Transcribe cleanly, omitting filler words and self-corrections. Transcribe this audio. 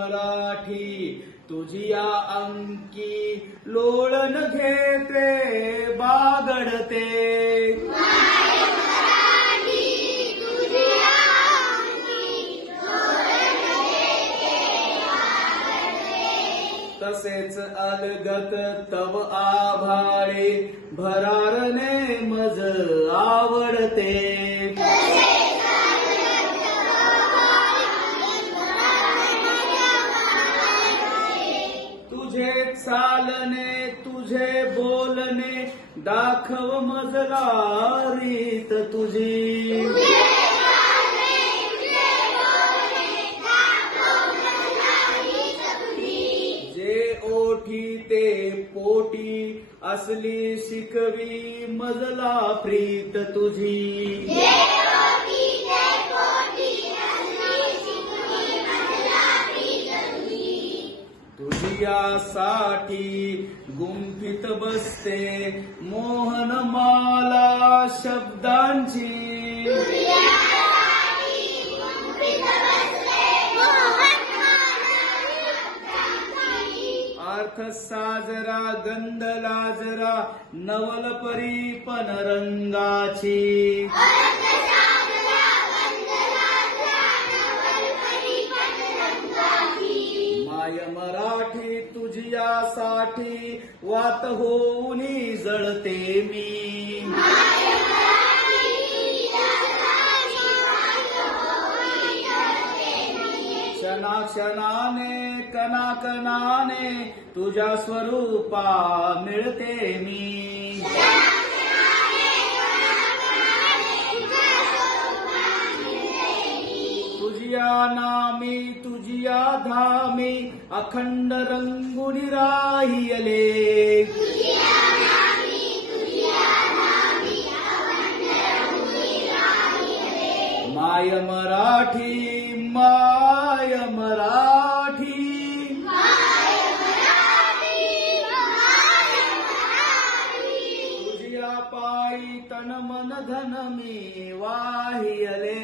मराठी तुझिया अंकी लोळण घेते बागडते तसेच अलगत तव आभाळे भरारने मज आवडते तुझे चालणे तुझे बोलणे दाखव मजला रीत तुझी ओठी ते पोटी असली शिकवी मजला प्रीत तुझी तुझियासाठी गुंफित बसते मोहनमाला शब्दांची अर्थ साजरा गंध लाजरा नवल परीपन रंगाची माय मराठी तुझियासाठी वात होऊनी जळते मी क्षणाक्षणाने कणाकणाने तुझ्या स्वरूपा मिळते मी तुझिया नामी तुझिया धामी अखंड रंगुनी राहियले माय मराठी माय मराठी तुझिया पायी तन मन धन मी वाहियले